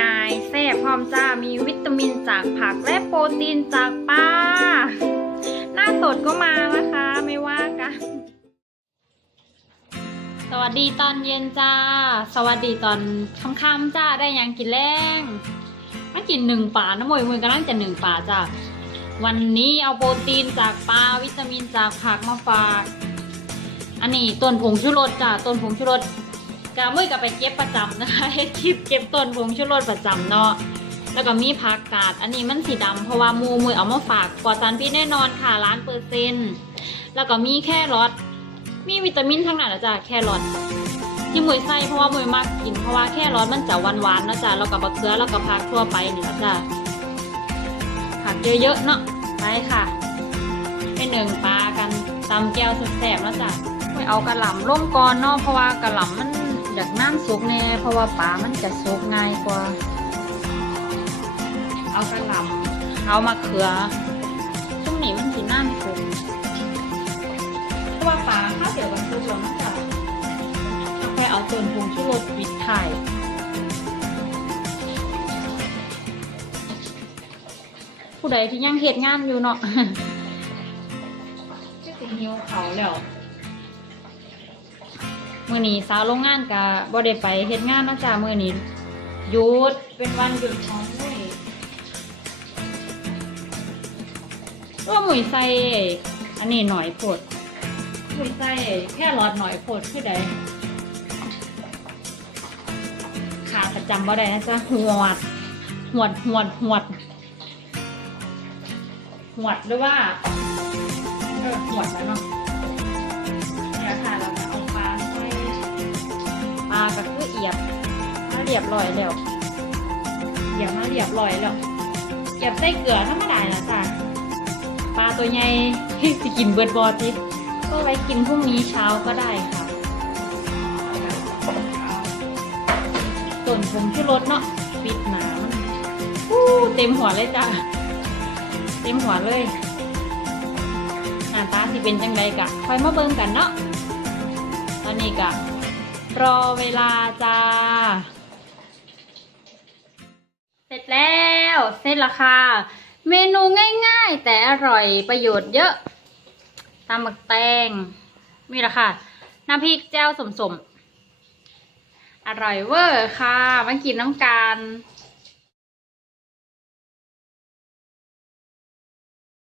ง่ายแซ่บพร้อมจ้ามีวิตามินจากผักและโปรตีนจากปลาหน้าสดก็มานะคะ ไม่ว่ากัน สวัสดีตอนเย็นจ้า สวัสดีตอนค่ำๆจ้าได้ยังกินแรงมากินหนึ่งป่าน้ำมวยมือกำลังจะหนึ่งป่าจ้าวันนี้เอาโปรตีนจากปลาวิตามินจากผักมาฝาก อันนี้ต้นผงชูรสจ้าต้นผงชูรส กะมือกับไปเก็บประจำนะคะให้คลิปเก็บต้นผงชูรสประจำเนาะแล้วก็มีผักกาด อันนี้มันสีดำเพราะว่ามูมือเอามาฝากปลอดสารพิษแน่นอนค่ะล้านเปอร์เซ็นต์แล้วก็มีแค่รสมีวิตามินทั้งนั้นนะจ้ะแค่รสที่มือใส่เพราะว่ามือมากกินเพราะว่าแค่รสมันจะหวานๆนะจ๊ะแล้วก็บะเขือแล้วก็ผักทั่วไปนี่นะจ้ะผักเยอะๆเนาะไปค่ะไปหนึ่งปลากันตำแก้วแสบแล้วจ้ะไปเอากระหล่ำล่มก่อนเนาะเพราะว่ากระหล่ำมัน อยากน้ำสุกแน่เพราะว่าปลามันจะสุกง่ายกว่า เอากระหล่ำเอามะเขือช่วงนี้มันสีน้ำสุกเพราะว่าปลาข้าวเดียวกันสุกแล้วมันจะเอาไปเอาส่วนพงที่รสปิดไข่ผู้ใดที่ยังเหตุงานอยู่เนาะจะสิหิวเขาแล้ว มื่อนี้สาวโรงงานกะบ่ได้ไปเฮ็ดงานนาะจ้ามื่อนี้หยุดเป็นวันหยุดของมุ้ยว่ามุ้ยใส่อันนี้หน่อยโพดมุ้ยใส่แค่รอดหน่อยโพดคือใดขาประจำบ่ได้นะจ๊ะหวดหวดหวดหวดหวดหรือว่าหวดแล้วเนาะ เรียบร้อยแล้วเอียบมาเรียบร้อยแล้วเอียบใส่เกลือธรรมดาละจ้ะปลาตัวใหญ่สิกินเบิดบอติก็ไว้กินพรุ่งนี้เช้าก็ได้ค่ะส่วนผงที่รสเนาะปิดหนามันอู้เต็มหัวเลยจ้ะเต็มหัวเลยหน้าตาสิเป็นจังใดกะคอยมาเบิ่งกันเนาะตอนนี้กะรอเวลาจ้า แล้ว เสร็จและค่ะ เมนูง่ายๆ แต่อร่อยประโยชน์เยอะตำหมึกแตงมีละค่ะ น้ำพริกแจ่วสมๆ อร่อยเวอร์ค่ะมากินน้ำกัน